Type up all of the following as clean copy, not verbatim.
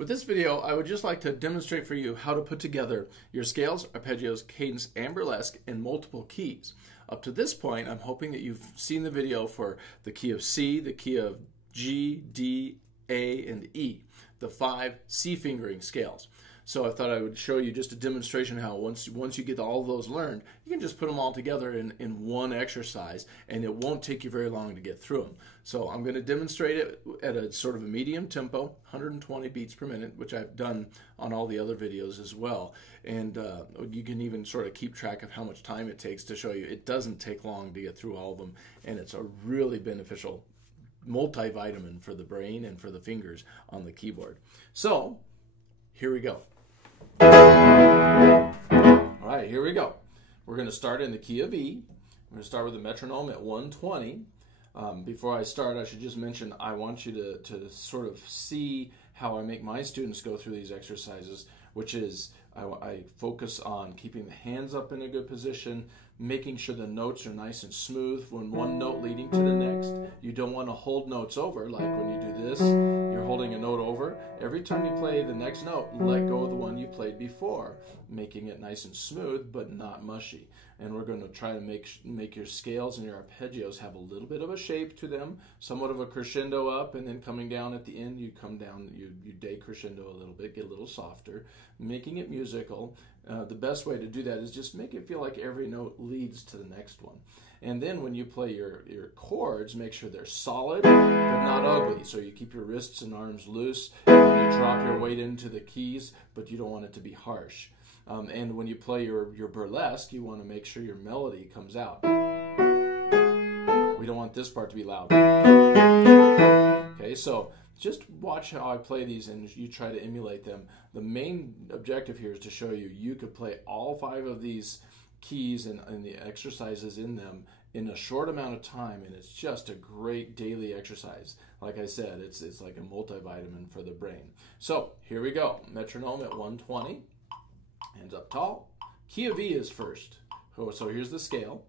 With this video, I would just like to demonstrate for you how to put together your scales, arpeggios, cadence, and burlesque in multiple keys. Up to this point, I'm hoping that you've seen the video for the key of C, the key of G, D, A, and E, the 5 C fingering scales. So I thought I would show you just a demonstration how once you get all of those learned, you can just put them all together in one exercise, and it won't take you very long to get through them. So I'm going to demonstrate it at a sort of a medium tempo, 120 beats per minute, which I've done on all the other videos as well. And you can even sort of keep track of how much time it takes to show you. It doesn't take long to get through all of them, and it's a really beneficial multivitamin for the brain and for the fingers on the keyboard. So here we go. All right, here we go. We're going to start in the key of E. I'm going to start with the metronome at 120. Before I start, I should just mention I want you to sort of see how I make my students go through these exercises, which is I focus on keeping the hands up in a good position, making sure the notes are nice and smooth when one note leading to the next. You don't want to hold notes over, like when you do this, you're holding a note over. Every time you play the next note, let go of the one you played before, making it nice and smooth but not mushy. And we're going to try to make your scales and your arpeggios have a little bit of a shape to them, somewhat of a crescendo up, and then coming down at the end, you come down, you decrescendo a little bit, get a little softer, making it musical. The best way to do that is just make it feel like every note leads to the next one. And then when you play your chords, make sure they're solid but not ugly. So you keep your wrists and arms loose, and you drop your weight into the keys, but you don't want it to be harsh. And when you play your burlesque, you want to make sure your melody comes out. We don't want this part to be loud. Okay, so just watch how I play these and you try to emulate them. The main objective here is to show you could play all 5 of these keys and the exercises in them in a short amount of time, and it's just a great daily exercise. Like I said, it's like a multivitamin for the brain. So here we go. Metronome at 120. Hands up tall. Key of E is first. So here's the scale.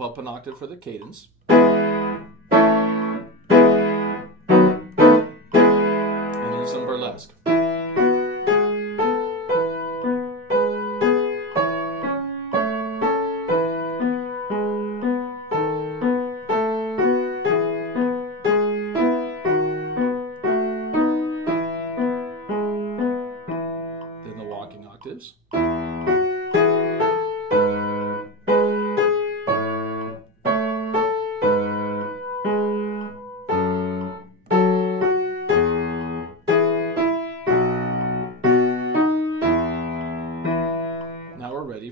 Up an octave for the cadence. And then some burlesque. Then the walking octaves.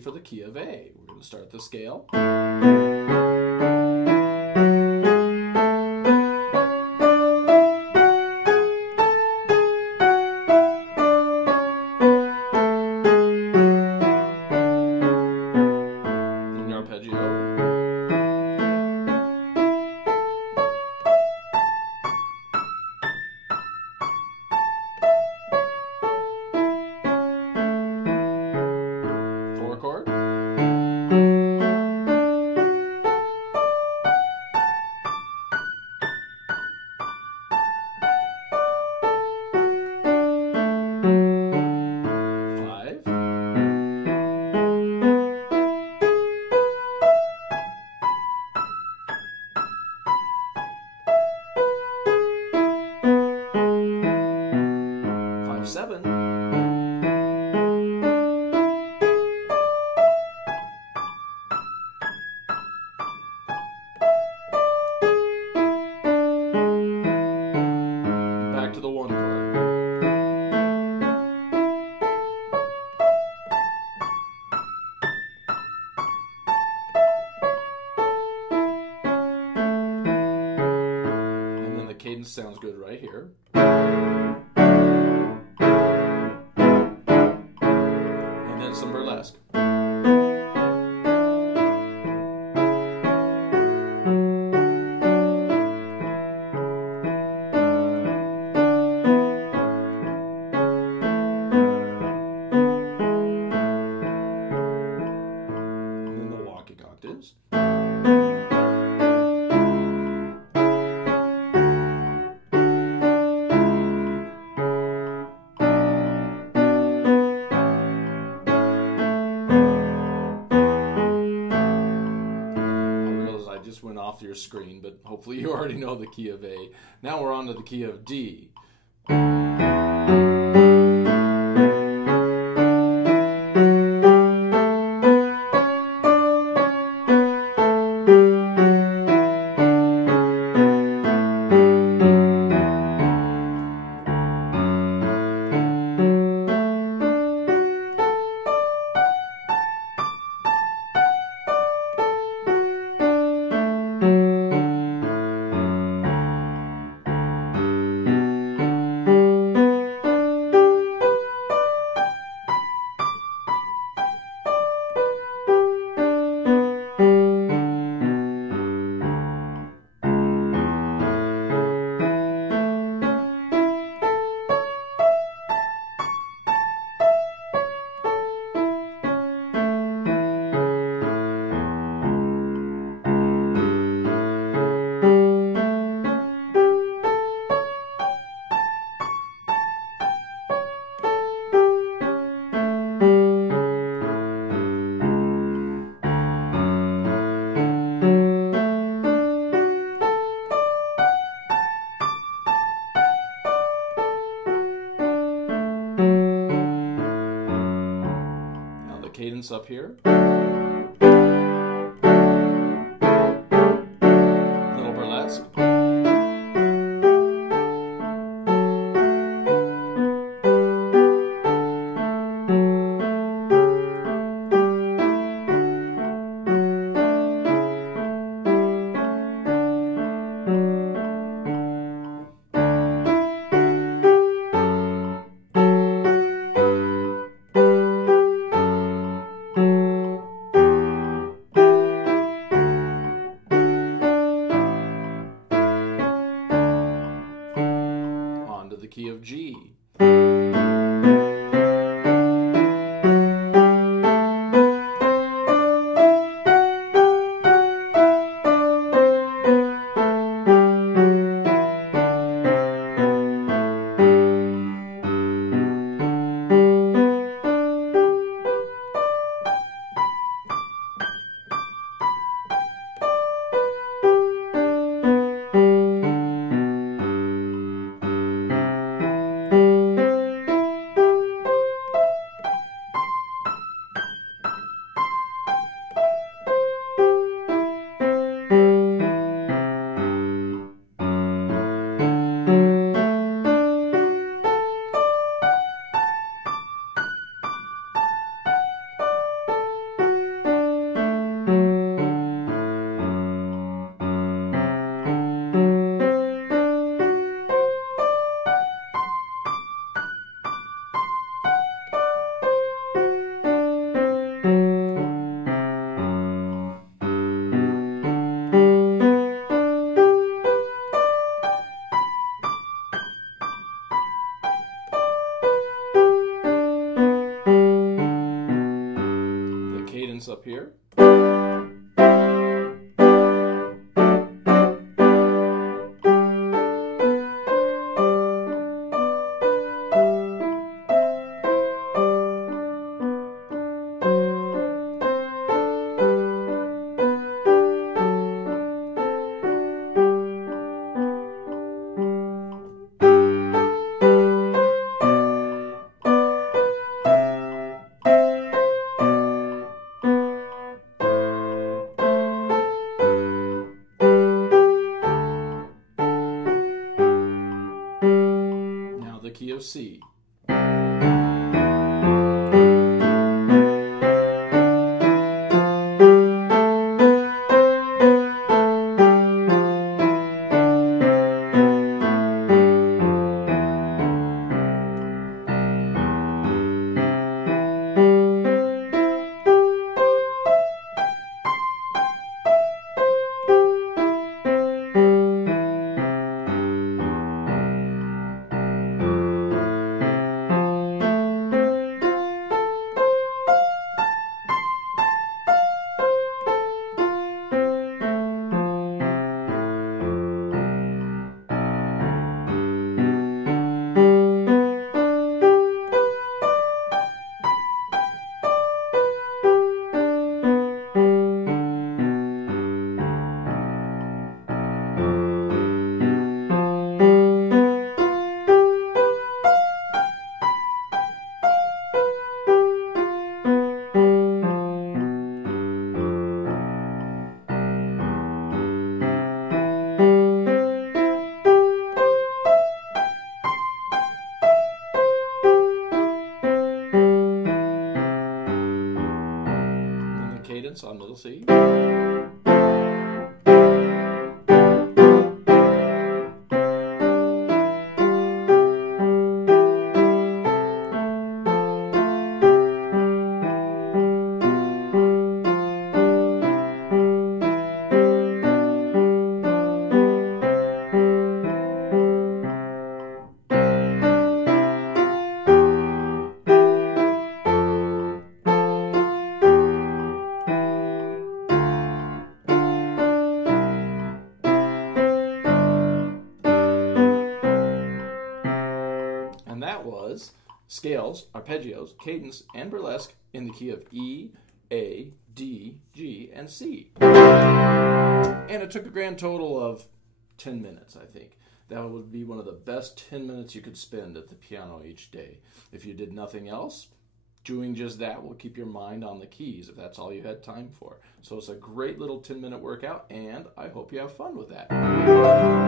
For the key of A. We're going to start the scale. Then your arpeggio. Chord. cadence sounds good right here. And then some burlesque. Octaves. I just went off your screen, but hopefully you already know the key of A. Now we're on to the key of D. Cadence up here. Little burlesque. The key of G. Up here. The key of C. cadence on little c. And that was scales, arpeggios, cadence, and burlesque in the key of E, A, D, G, and C. And it took a grand total of 10 minutes, I think. That would be one of the best 10 minutes you could spend at the piano each day. If you did nothing else, doing just that will keep your mind on the keys if that's all you had time for. So it's a great little 10-minute workout, and I hope you have fun with that.